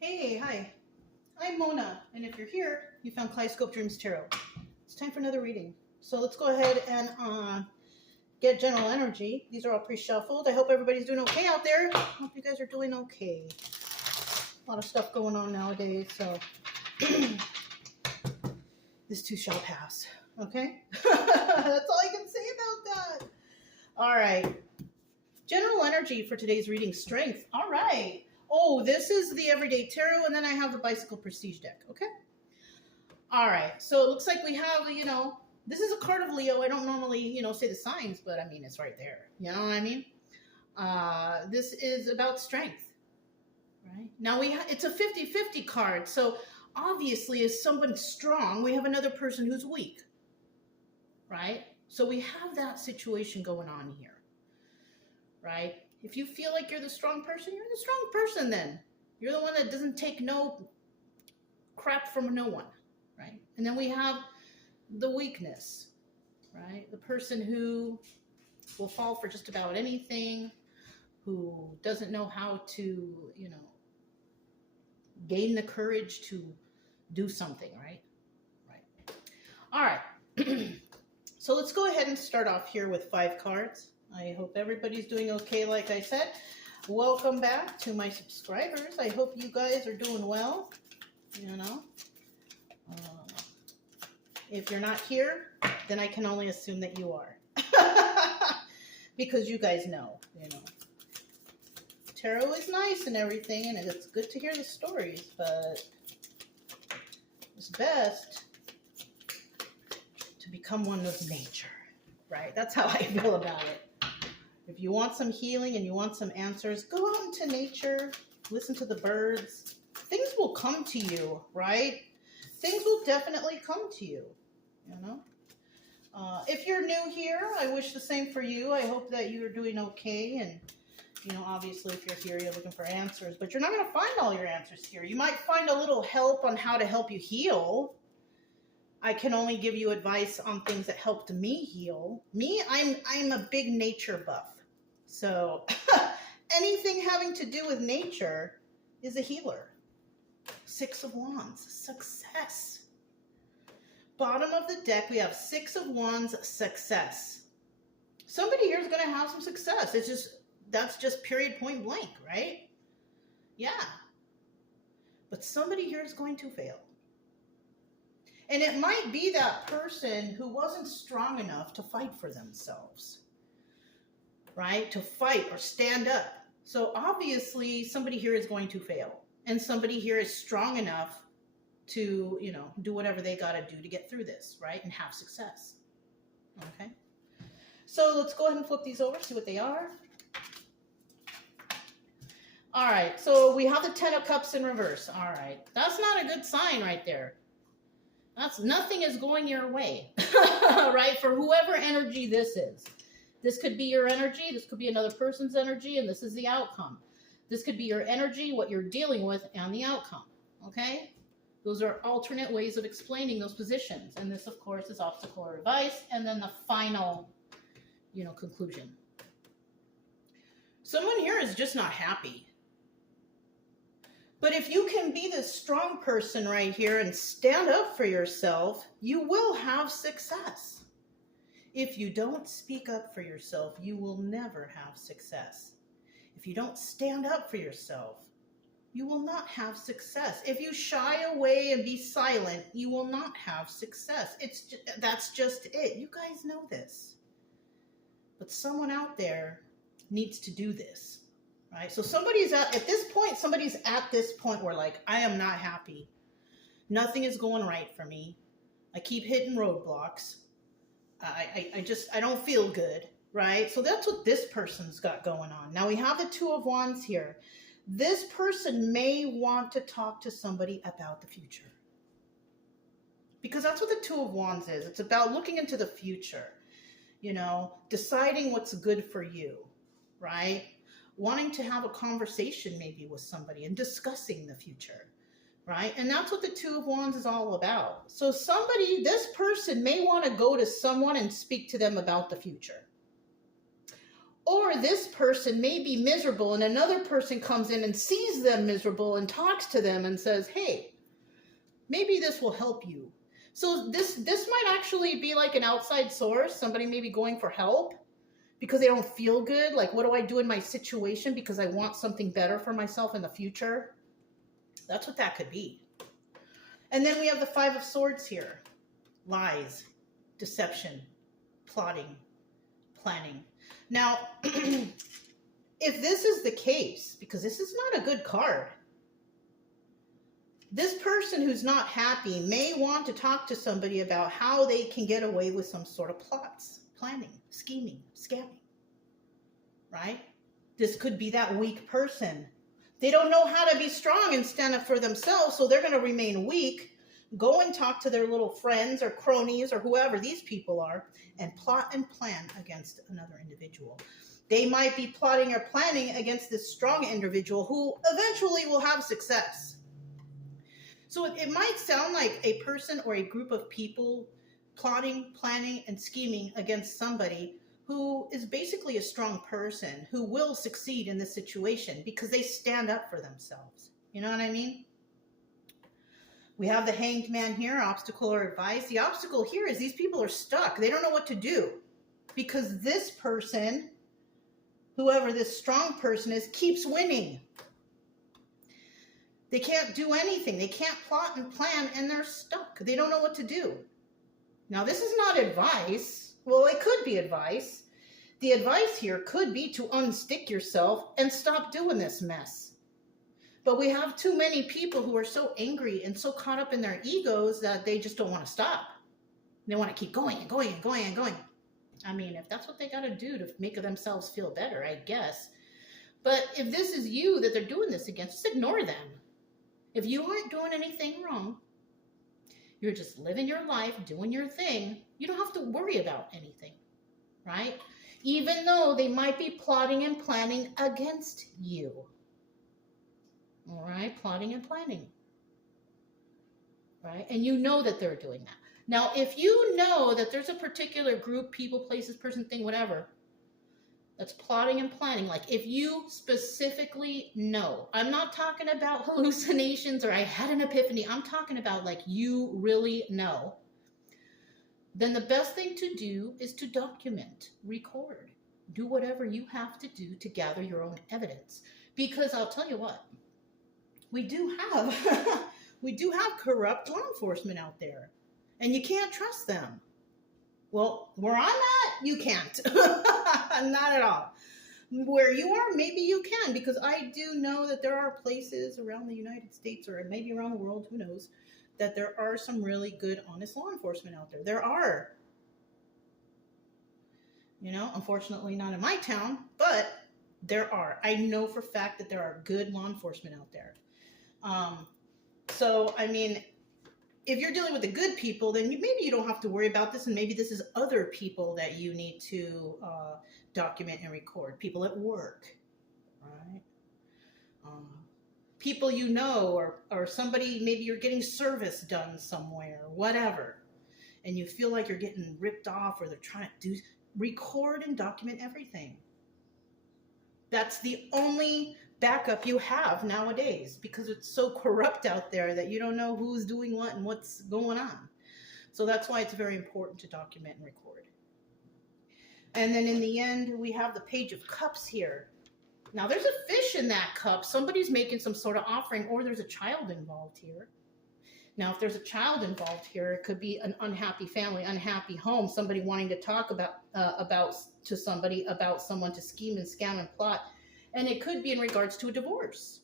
Hey, hi. I'm Mona, and if you're here, you found Kaleidoscope Dreams Tarot. It's time for another reading. So let's go ahead and get general energy. These are all pre-shuffled. I hope everybody's doing okay out there. I hope you guys are doing okay. A lot of stuff going on nowadays, so this too shall pass. Okay? That's all I can say about that. All right. General energy for today's reading, strength. All right. Oh, this is the Everyday Tarot, and then I have the Bicycle Prestige deck, okay? All right, so it looks like we have, this is a card of Leo. I don't normally, say the signs, but I mean, it's right there. You know what I mean? This is about strength, right? Now, it's a 50-50 card, so obviously, as someone strong, we have another person who's weak, right? So we have that situation going on here, right? If you feel like you're the strong person, you're the strong person then. You're the one that doesn't take no crap from no one, right? And then we have the weakness, right? The person who will fall for just about anything, who doesn't know how to, gain the courage to do something, right? Right. All right. So let's go ahead and start off here with 5 cards. I hope everybody's doing okay, like I said. Welcome back to my subscribers. I hope you guys are doing well, If you're not here, then I can only assume that you are. Because you guys know. Tarot is nice and everything, and it's good to hear the stories, but it's best to become one with nature, right? That's how I feel about it. If you want some healing and you want some answers, go out into nature, listen to the birds. Things will come to you, right? Things will definitely come to you, If you're new here, I wish the same for you. I hope that you're doing okay. And, obviously if you're here, you're looking for answers. But you're not going to find all your answers here. You might find a little help on how to help you heal. I can only give you advice on things that helped me heal. I'm a big nature buff. So anything having to do with nature is a healer. 6 of Wands, success. Bottom of the deck, we have 6 of Wands, success. Somebody here is going to have some success. That's just period, point blank, right? Yeah. But somebody here is going to fail. And it might be that person who wasn't strong enough to fight for themselves, right? To fight or stand up. So obviously somebody here is going to fail. And somebody here is strong enough to, do whatever they got to do to get through this, right? And have success. Okay? So let's go ahead and flip these over, see what they are. All right, so we have the 10 of Cups in reverse. All right, that's not a good sign right there. Nothing is going your way, right? For whoever energy this is. This could be your energy. This could be another person's energy, and this is the outcome. This could be your energy, what you're dealing with, and the outcome, okay? Those are alternate ways of explaining those positions. And this, of course, is obstacle or advice, and then the final, conclusion. Someone here is just not happy. But if you can be this strong person right here and stand up for yourself, you will have success. If you don't speak up for yourself, you will never have success. If you don't stand up for yourself, you will not have success. If you shy away and be silent, you will not have success. That's just it. You guys know this. But someone out there needs to do this. Right? So somebody's at this point where like, I am not happy. Nothing is going right for me. I keep hitting roadblocks. I don't feel good, right? So that's what this person's got going on. Now we have the 2 of Wands here. This person may want to talk to somebody about the future. Because that's what the 2 of Wands is. It's about looking into the future, deciding what's good for you, right? Wanting to have a conversation maybe with somebody and discussing the future, right? And that's what the 2 of Wands is all about. So this person may want to go to someone and speak to them about the future. Or this person may be miserable and another person comes in and sees them miserable and talks to them and says, hey, maybe this will help you. So this might actually be like an outside source. Somebody may be going for help because they don't feel good. Like, what do I do in my situation because I want something better for myself in the future? That's what that could be. And then we have the Five of Swords here. Lies, deception, plotting, planning. Now, if this is the case, because this is not a good card, this person who's not happy may want to talk to somebody about how they can get away with some sort of plots, planning, scheming, scamming, right? This could be that weak person. They don't know how to be strong and stand up for themselves, so they're going to remain weak, go and talk to their little friends or cronies or whoever these people are and plot and plan against another individual. They might be plotting or planning against this strong individual who eventually will have success. So it might sound like a person or a group of people plotting, planning, and scheming against somebody who is basically a strong person who will succeed in this situation because they stand up for themselves. You know what I mean? We have the Hanged Man here, obstacle or advice. The obstacle here is these people are stuck. They don't know what to do because this person, whoever this strong person is, keeps winning. They can't do anything. They can't plot and plan, and they're stuck. They don't know what to do. Now, this is not advice. Well, it could be advice. The advice here could be to unstick yourself and stop doing this mess. But we have too many people who are so angry and so caught up in their egos that they just don't want to stop. They want to keep going and going and going and going. I mean, if that's what they got to do to make themselves feel better, I guess. But if this is you that they're doing this against, just ignore them. If you aren't doing anything wrong, you're just living your life, doing your thing, you don't have to worry about anything, right? Even though they might be plotting and planning against you. All right, plotting and planning, right? And you know that they're doing that. Now, if you know that there's a particular group, people, places, person, thing, whatever, that's plotting and planning, like if you specifically know, I'm not talking about hallucinations or I had an epiphany, I'm talking about like you really know, then the best thing to do is to document, record, do whatever you have to do to gather your own evidence. Because I'll tell you what, we do have corrupt law enforcement out there, and you can't trust them. Well, where I'm at, you can't. Not at all. Where you are, maybe you can, because I do know that there are places around the United States or maybe around the world, who knows, that there are some really good, honest law enforcement out there. There are. You know, unfortunately not in my town, but there are. I know for a fact that there are good law enforcement out there. So, I mean, if you're dealing with the good people, then maybe you don't have to worry about this, and maybe this is other people that you need to document and record. People at work, right? People you know, or somebody, maybe you're getting service done somewhere, whatever, and you feel like you're getting ripped off or they're trying to record and document everything. That's the only backup you have nowadays, because it's so corrupt out there that you don't know who's doing what and what's going on. So that's why it's very important to document and record. And then in the end, we have the Page of Cups here. Now there's a fish in that cup. Somebody's making some sort of offering, or there's a child involved here. Now, if there's a child involved here, it could be an unhappy family, unhappy home, somebody wanting to talk about someone to scheme and scam and plot. And it could be in regards to a divorce.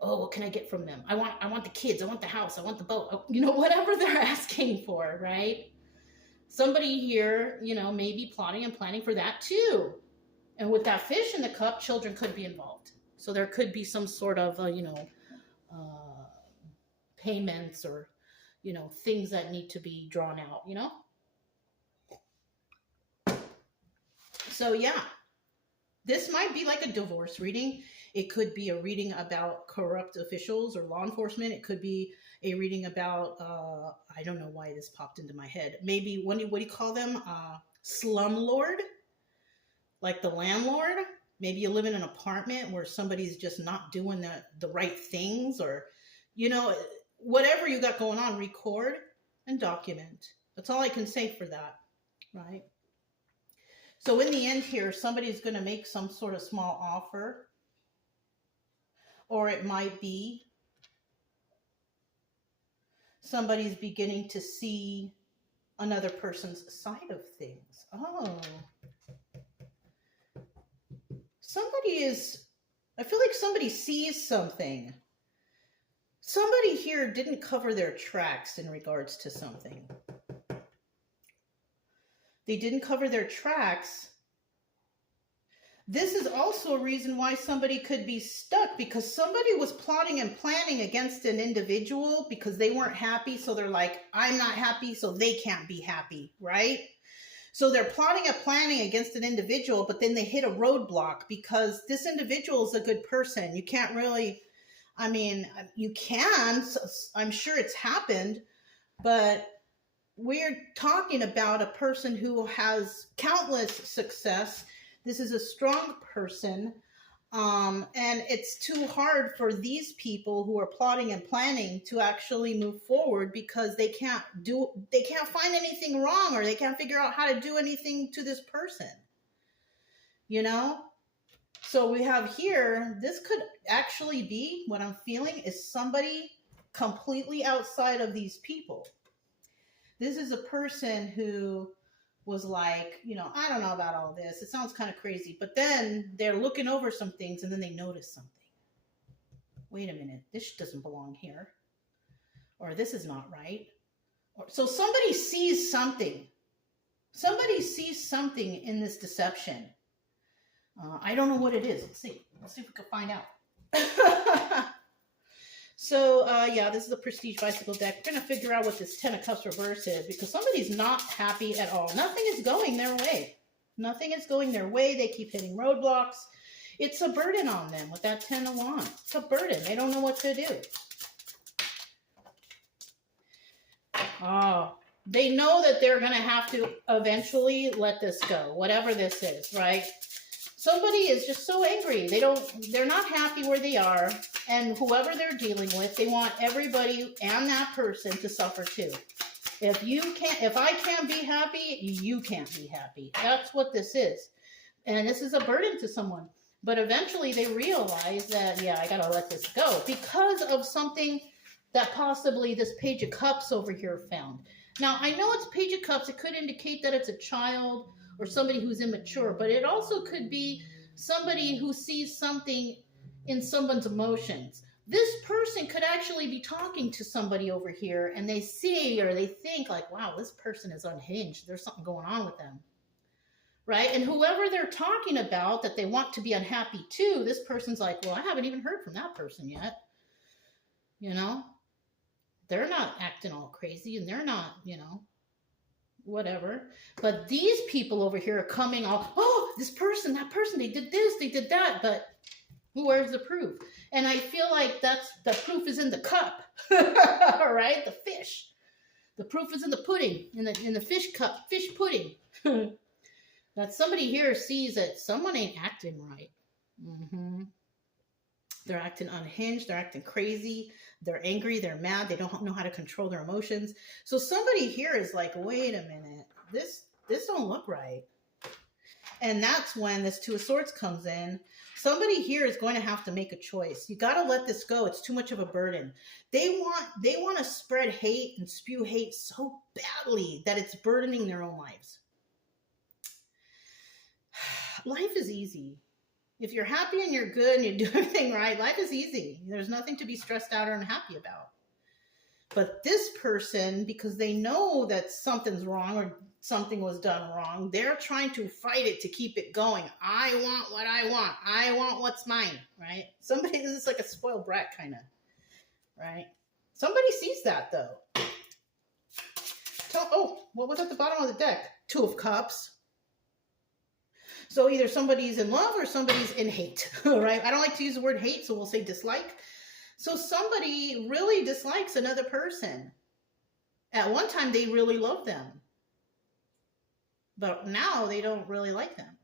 Oh, what can I get from them? I want the kids. I want the house. I want the boat. You know, whatever they're asking for, right? Somebody here, you know, may be plotting and planning for that too. And with that fish in the cup, children could be involved. So there could be some sort of, payments or, you know, things that need to be drawn out, you know? So yeah. This might be like a divorce reading. It could be a reading about corrupt officials or law enforcement. It could be a reading about, I don't know why this popped into my head. Maybe, what do you call them? Slumlord. like the landlord. Maybe you live in an apartment where somebody's just not doing the right things, or, whatever you got going on, record and document. That's all I can say for that, right? So in the end here, somebody's going to make some sort of small offer, or it might be somebody's beginning to see another person's side of things. Oh. I feel like somebody sees something. Somebody here didn't cover their tracks in regards to something. They didn't cover their tracks. This is also a reason why somebody could be stuck, because somebody was plotting and planning against an individual because they weren't happy. So they're like, I'm not happy, so they can't be happy, right? So they're plotting and planning against an individual, but then they hit a roadblock because this individual is a good person. You can't really, you can, I'm sure it's happened, but we're talking about a person who has countless success. This is a strong person. And it's too hard for these people who are plotting and planning to actually move forward because they can't find anything wrong, or they can't figure out how to do anything to this person, So we have here, this could actually be, what I'm feeling is somebody completely outside of these people. This is a person who was like, I don't know about all this. It sounds kind of crazy. But then they're looking over some things and then they notice something. Wait a minute, this doesn't belong here. Or this is not right. So somebody sees something. Somebody sees something in this deception. I don't know what it is. Let's see. Let's see if we can find out. So, this is a Prestige Bicycle deck. We're going to figure out what this Ten of Cups reverse is, because somebody's not happy at all. Nothing is going their way. Nothing is going their way. They keep hitting roadblocks. It's a burden on them with that 10 of Wands. It's a burden. They don't know what to do. Oh, they know that they're going to have to eventually let this go, whatever this is, right? Somebody is just so angry. They're not happy where they are, and whoever they're dealing with, they want everybody and that person to suffer too. If I can't be happy, you can't be happy. That's what this is. And this is a burden to someone. But eventually they realize that, I gotta let this go because of something that possibly this Page of Cups over here found. Now, I know it's Page of Cups. It could indicate that it's a child or somebody who's immature, but it also could be somebody who sees something in someone's emotions. This person could actually be talking to somebody over here, and they see or they think like, wow, this person is unhinged. There's something going on with them, right? And whoever they're talking about that they want to be unhappy to, this person's like, well, I haven't even heard from that person yet. They're not acting all crazy, and they're not, whatever. But these people over here are coming all, oh, this person, that person, they did this, they did that, but where's the proof? And I feel like the proof is in the cup, all right? The fish. The proof is in the pudding, in the fish cup, fish pudding. That somebody here sees that someone ain't acting right. They're acting unhinged. They're acting crazy. They're angry. They're mad. They don't know how to control their emotions. So somebody here is like, wait a minute. This don't look right. And that's when this Two of Swords comes in. Somebody here is going to have to make a choice. You got to let this go. It's too much of a burden. They want to spread hate and spew hate so badly that it's burdening their own lives. Life is easy. If you're happy and you're good and you do everything right, life is easy. There's nothing to be stressed out or unhappy about. But this person, because they know that something's wrong or something was done wrong, they're trying to fight it to keep it going. I want what I want. I want what's mine, right? Somebody, this is like a spoiled brat kind of, right? Somebody sees that though. What was at the bottom of the deck? Two of Cups. So either somebody's in love or somebody's in hate, right? I don't like to use the word hate, so we'll say dislike. So somebody really dislikes another person. At one time, they really loved them. But now they don't really like them.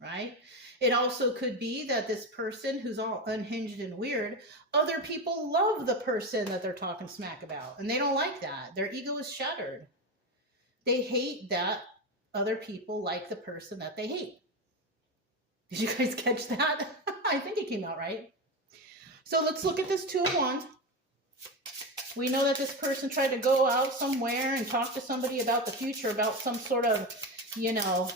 right? It also could be that this person who's all unhinged and weird, other people love the person that they're talking smack about, and they don't like that. Their ego is shattered. They hate that other people like the person that they hate. Did you guys catch that? I think it came out right. So let's look at this Two of Wands. We know that this person tried to go out somewhere and talk to somebody about the future, about some sort of, you know,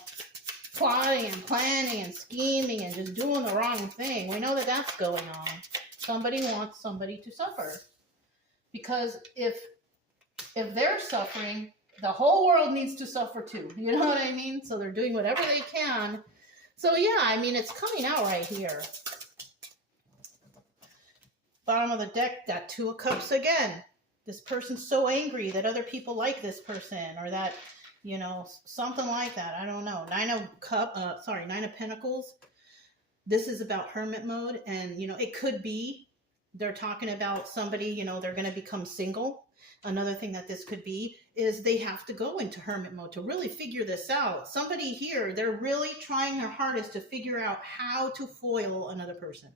plotting and planning and scheming and just doing the wrong thing. We know that that's going on. Somebody wants somebody to suffer. Because if they're suffering, the whole world needs to suffer too. You know what I mean? So they're doing whatever they can. So yeah, I mean, it's coming out right here. Bottom of the deck, that Two of Cups again. This person's so angry that other people like this person, or that, you know, something like that. I don't know. Nine of Pentacles. This is about hermit mode. And, you know, it could be they're talking about somebody, you know, they're going to become single. Another thing that this could be is they have to go into hermit mode to really figure this out. Somebody here, they're really trying their hardest to figure out how to foil another person,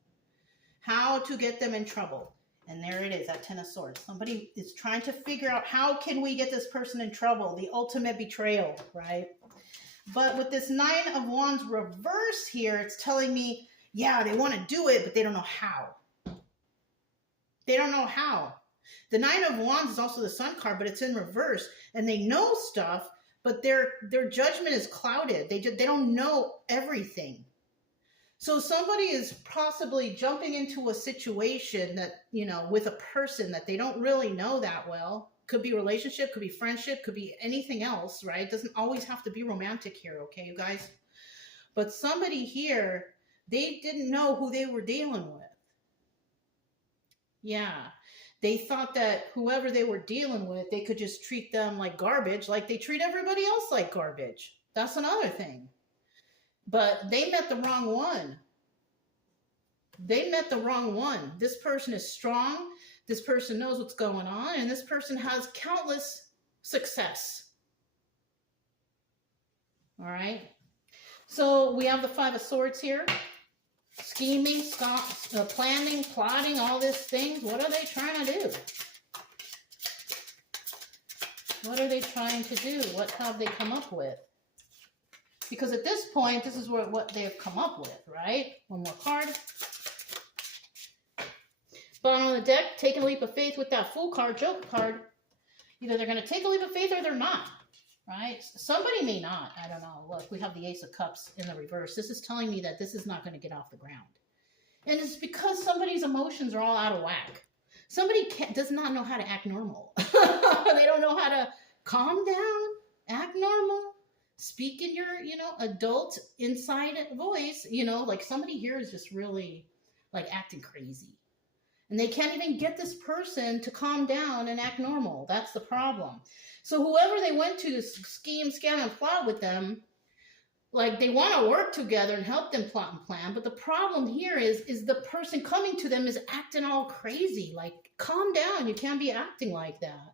how to get them in trouble. And there it is, that Ten of Swords. Somebody is trying to figure out, how can we get this person in trouble? The ultimate betrayal, right? But with this Nine of Wands reverse here, it's telling me, yeah, they want to do it, but they don't know how. They don't know how. The Nine of Wands is also the Sun card, but it's in reverse. And they know stuff, but their judgment is clouded. They don't know everything. So somebody is possibly jumping into a situation that, you know, with a person that they don't really know that well. Could be relationship, could be friendship, could be anything else, right? It doesn't always have to be romantic here, okay, you guys? But somebody here, they didn't know who they were dealing with. Yeah. They thought that whoever they were dealing with, they could just treat them like garbage, like they treat everybody else like garbage. That's another thing. But they met the wrong one. They met the wrong one. This person is strong. This person knows what's going on. And this person has countless success. All right. So we have the Five of Swords here. Scheming, planning, plotting, all these things. What are they trying to do? What are they trying to do? What have they come up with? Because at this point, this is what they have come up with, right? One more card. Bottom of the deck, take a leap of faith with that Fool card, Joker card. Either they're going to take a leap of faith or they're not, right? Somebody may not. I don't know. Look, we have the Ace of Cups in the reverse. This is telling me that this is not going to get off the ground. And it's because somebody's emotions are all out of whack. Somebody does not know how to act normal. They don't know how to calm down, act normal. Speak in your, you know, adult inside voice, you know, like somebody here is just really like acting crazy. And they can't even get this person to calm down and act normal. That's the problem. So whoever they went to scheme, scam, and plot with them, like they want to work together and help them plot and plan. But the problem here is the person coming to them is acting all crazy. Like, calm down. You can't be acting like that.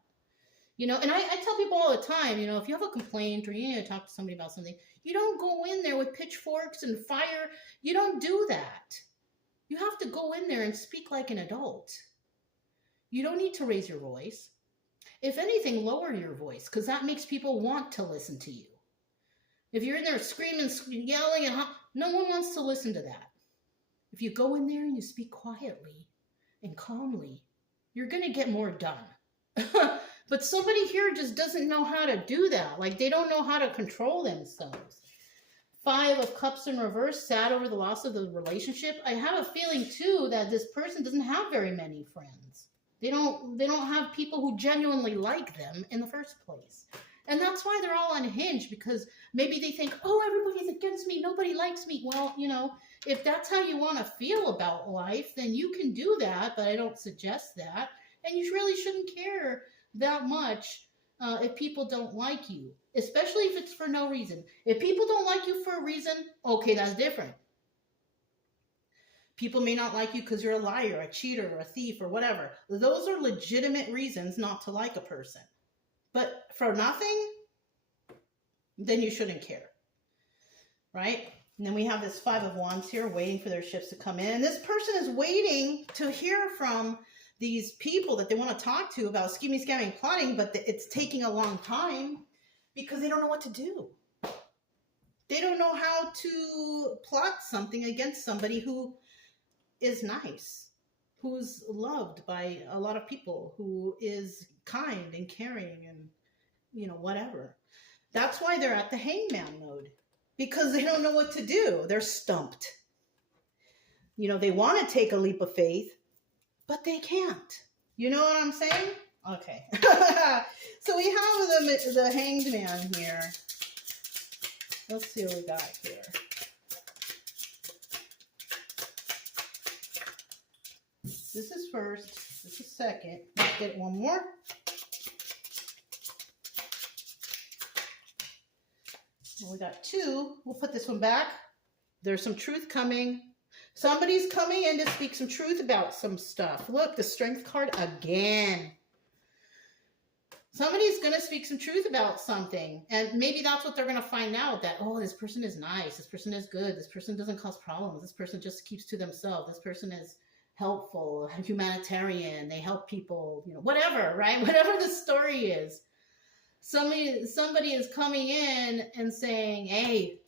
You know, and I tell people all the time, you know, if you have a complaint or you need to talk to somebody about something, you don't go in there with pitchforks and fire. You don't do that. You have to go in there and speak like an adult. You don't need to raise your voice. If anything, lower your voice, because that makes people want to listen to you. If you're in there screaming, yelling, and no one wants to listen to that. If you go in there and you speak quietly and calmly, you're going to get more done. But somebody here just doesn't know how to do that. Like, they don't know how to control themselves. Five of Cups in reverse, sad over the loss of the relationship. I have a feeling, too, that this person doesn't have very many friends. They don't have people who genuinely like them in the first place. And that's why they're all unhinged, because maybe they think, oh, everybody's against me. Nobody likes me. Well, you know, if that's how you want to feel about life, then you can do that, but I don't suggest that. And you really shouldn't care that much if people don't like you, especially if it's for no reason. If people don't like you for a reason, okay, that's different. People may not like you because you're a liar, a cheater, or a thief, or whatever. Those are legitimate reasons not to like a person. But for nothing, then you shouldn't care, right? And then we have this Five of Wands here, waiting for their ships to come in. And this person is waiting to hear from these people that they want to talk to about scheming, scamming, plotting, but it's taking a long time because they don't know what to do. They don't know how to plot something against somebody who is nice, who's loved by a lot of people, who is kind and caring and, you know, whatever. That's why they're at the hangman mode, because they don't know what to do. They're stumped. You know, they want to take a leap of faith, but they can't. You know what I'm saying? Okay. So we have the hanged man here. Let's see what we got here. This is first. This is second. Let's get one more. Well, we got two. We'll put this one back. There's some truth coming. Somebody's coming in to speak some truth about some stuff. Look, the Strength card again. Somebody's going to speak some truth about something. And maybe that's what they're going to find out. That, oh, this person is nice. This person is good. This person doesn't cause problems. This person just keeps to themselves. This person is helpful, humanitarian. They help people, you know, whatever, right? Whatever the story is. Somebody is coming in and saying, hey,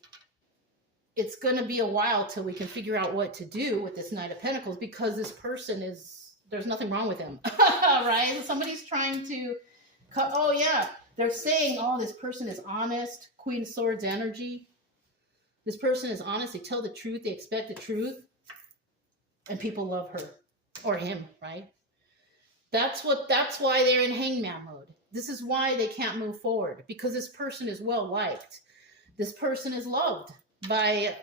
it's going to be a while till we can figure out what to do with this Knight of Pentacles, because this person is, there's nothing wrong with him, right? Somebody's trying to, oh yeah, they're saying, oh, this person is honest, Queen of Swords energy. This person is honest, they tell the truth, they expect the truth, and people love her, or him, right? That's why they're in hangman mode. This is why they can't move forward, because this person is well liked. This person is loved by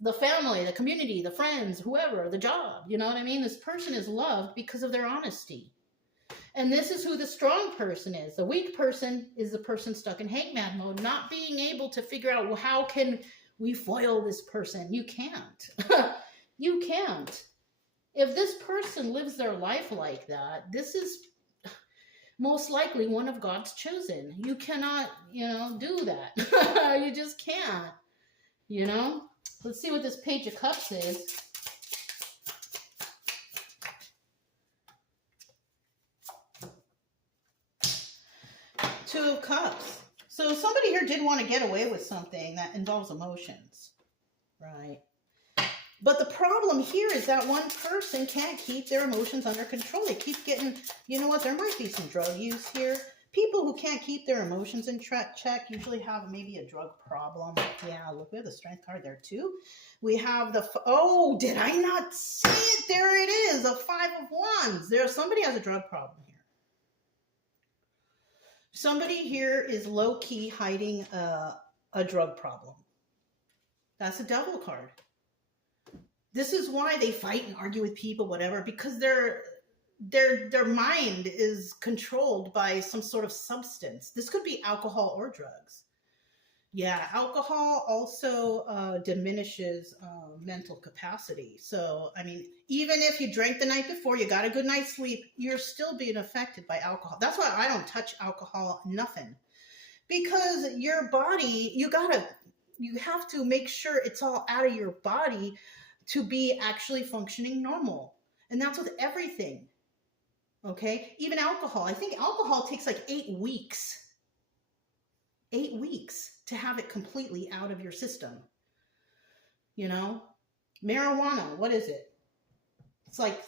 the family, the community, the friends, whoever, the job. You know what I mean? This person is loved because of their honesty. And this is who the strong person is. The weak person is the person stuck in hangman mode, not being able to figure out, well, how can we foil this person? You can't. You can't. If this person lives their life like that, this is most likely one of God's chosen. You cannot, you know, do that. You just can't, you know. Let's see what this Page of Cups is. Two of Cups. So somebody here did want to get away with something that involves emotions, right? But the problem here is that one person can't keep their emotions under control. They keep getting, you know what, there might be some drug use here. People who can't keep their emotions in check usually have maybe a drug problem. Yeah, look, we have the Strength card there too. We have the, oh, did I not see it? There it is, a Five of Wands. Somebody has a drug problem here. Somebody here is low-key hiding a drug problem. That's a Devil card. This is why they fight and argue with people, whatever, because their mind is controlled by some sort of substance. This could be alcohol or drugs. Yeah, alcohol also diminishes mental capacity. So, I mean, even if you drank the night before, you got a good night's sleep, you're still being affected by alcohol. That's why I don't touch alcohol, nothing. Because your body, you have to make sure it's all out of your body to be actually functioning normal. And that's with everything. Okay? Even alcohol. I think alcohol takes like 8 weeks. 8 weeks to have it completely out of your system. You know? Marijuana, what is it? It's like,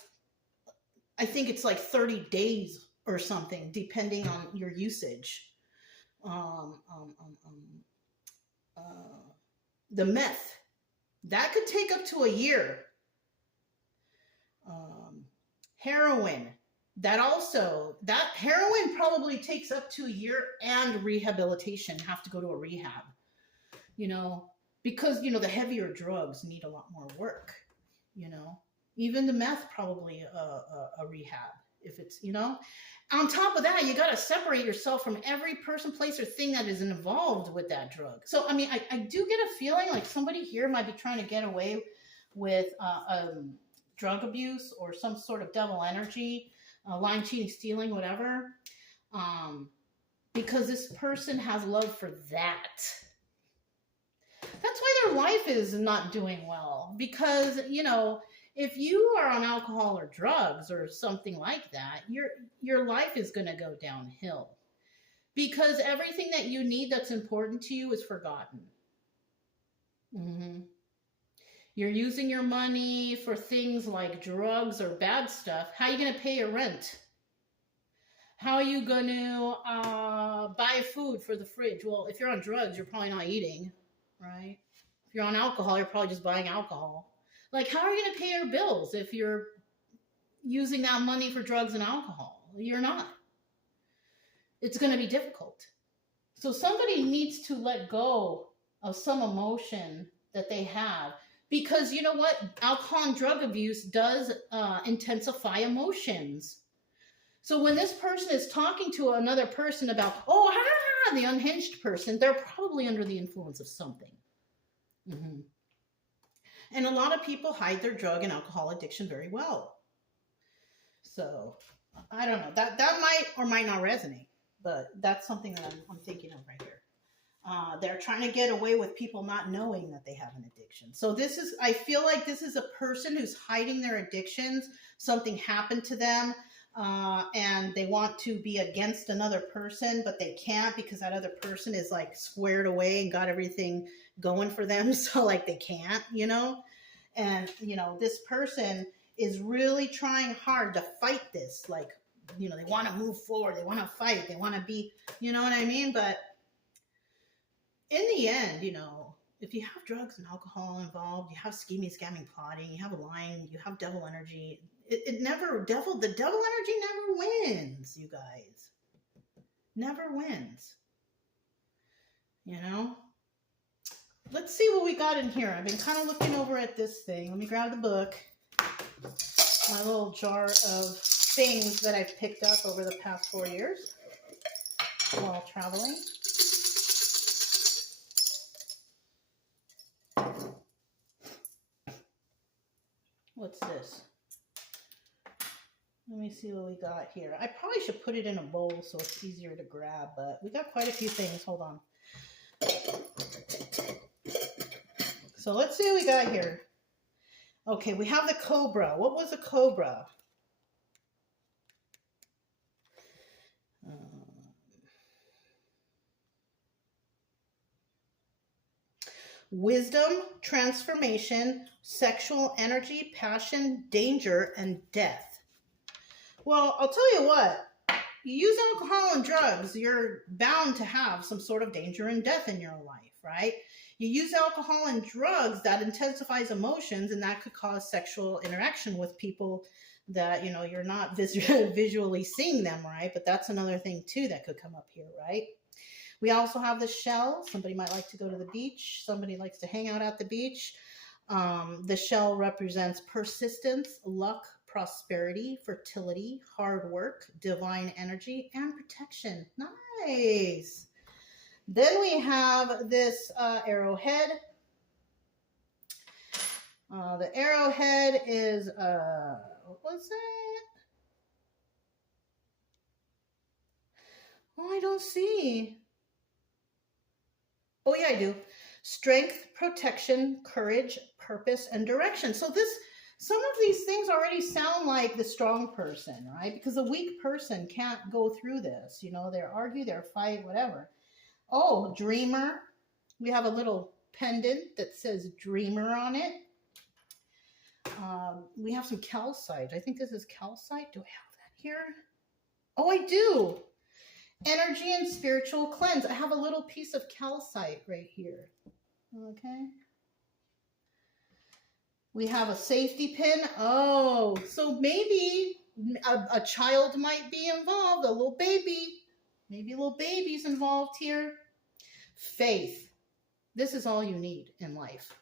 I think it's like 30 days or something, depending on your usage. The meth, that could take up to a year. Heroin, that heroin probably takes up to a year, and rehabilitation, have to go to a rehab, you know, because, you know, the heavier drugs need a lot more work, you know, even the meth, probably a rehab, if it's, you know. On top of that, you got to separate yourself from every person, place, or thing that is involved with that drug. So, I mean, I do get a feeling like somebody here might be trying to get away with drug abuse or some sort of devil energy, lying, cheating, stealing, whatever, because this person has love for that. That's why their life is not doing well. Because, you know, if you are on alcohol or drugs or something like that, your life is going to go downhill. Because everything that you need that's important to you is forgotten. Hmm. You're using your money for things like drugs or bad stuff. How are you going to pay your rent? How are you going to buy food for the fridge? Well, if you're on drugs, you're probably not eating, right? If you're on alcohol, you're probably just buying alcohol. Like, how are you going to pay your bills if you're using that money for drugs and alcohol? You're not. It's going to be difficult. So somebody needs to let go of some emotion that they have, because you know what? Alcohol and drug abuse does intensify emotions. So when this person is talking to another person about, oh, the unhinged person, they're probably under the influence of something. Mm-hmm. And a lot of people hide their drug and alcohol addiction very well. So I don't know. That might or might not resonate, but that's something that I'm thinking of right here. They're trying to get away with people not knowing that they have an addiction. So I feel like this is a person who's hiding their addictions. Something happened to them, and they want to be against another person, but they can't because that other person is like squared away and got everything going for them. So like they can't, you know? And, you know, this person is really trying hard to fight this. Like, you know, they want to move forward. They want to fight. They want to be, you know what I mean? But in the end, you know, if you have drugs and alcohol involved, you have scheming, scamming, plotting, you have lying, you have devil energy. The devil energy never wins, you guys. Never wins. You know? Let's see what we got in here. I've been kind of looking over at this thing. Let me grab the book. My little jar of things that I've picked up over the past 4 years while traveling. What's this? Let me see what we got here. I probably should put it in a bowl so it's easier to grab, but we got quite a few things. Hold on. So let's see what we got here. Okay, we have the cobra. What was a cobra? Wisdom, transformation, sexual energy, passion, danger, and death. Well, I'll tell you what. You use alcohol and drugs, you're bound to have some sort of danger and death in your life, right? You use alcohol and drugs, that intensifies emotions, and that could cause sexual interaction with people that, you know, you're not visually seeing them, right? But that's another thing too that could come up here, right? We also have the shell. Somebody might like to go to the beach. Somebody likes to hang out at the beach. The shell represents persistence, luck, prosperity, fertility, hard work, divine energy, and protection. Nice. Then we have this arrowhead. The arrowhead is, what was it? Oh, I don't see. Oh, yeah, I do. Strength, protection, courage, purpose, and direction. So some of these things already sound like the strong person, right? Because a weak person can't go through this. You know, they're argue, they're fight, whatever. Oh, dreamer. We have a little pendant that says dreamer on it. We have some calcite. I think this is calcite. Do I have that here? Oh, I do. Energy and spiritual cleanse. I have a little piece of calcite right here. Okay. We have a safety pin. Oh, so maybe a child might be involved, a little baby. Maybe a little baby's involved here. Faith. This is all you need in life.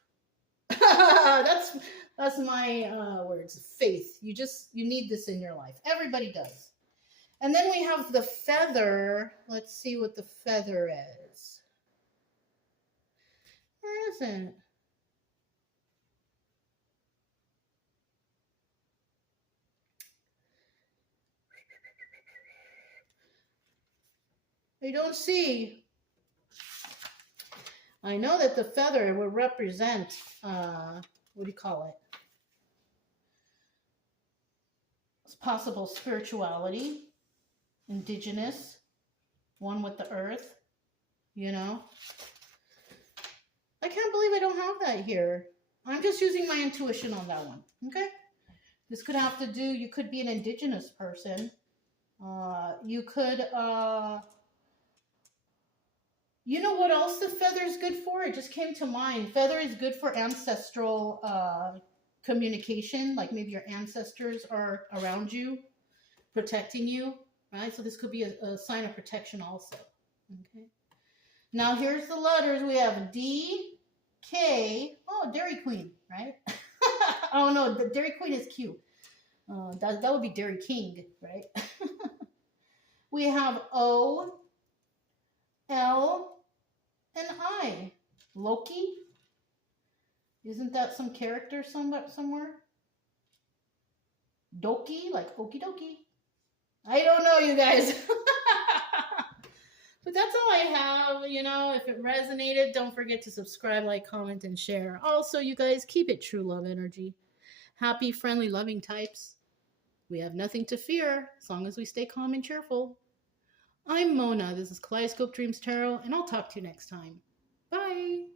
That's my words. Faith. You need this in your life. Everybody does. And then we have the feather. Let's see what the feather is. Where is it? I don't see. I know that the feather will represent, what do you call it? It's possible spirituality, indigenous, one with the earth, you know. I can't believe I don't have that here. I'm just using my intuition on that one, okay? This could have to do, you could be an indigenous person. You could, you know what else the feather is good for? It just came to mind. Feather is good for ancestral communication. Like maybe your ancestors are around you, protecting you, right? So this could be a sign of protection also, okay? Now here's the letters. We have D, K. Oh, Dairy Queen, right? Oh no, the Dairy Queen is cute. That would be Dairy King, right? We have O, L, and I. Loki. Isn't that some character somewhere? Doki, like okie dokie. I don't know, you guys. But that's all I have. You know, if it resonated, don't forget to subscribe, like, comment, and share. Also, you guys, keep it true love energy. Happy, friendly, loving types. We have nothing to fear as long as we stay calm and cheerful. I'm Mona. This is Kaleidoscope Dreams Tarot, and I'll talk to you next time. Bye.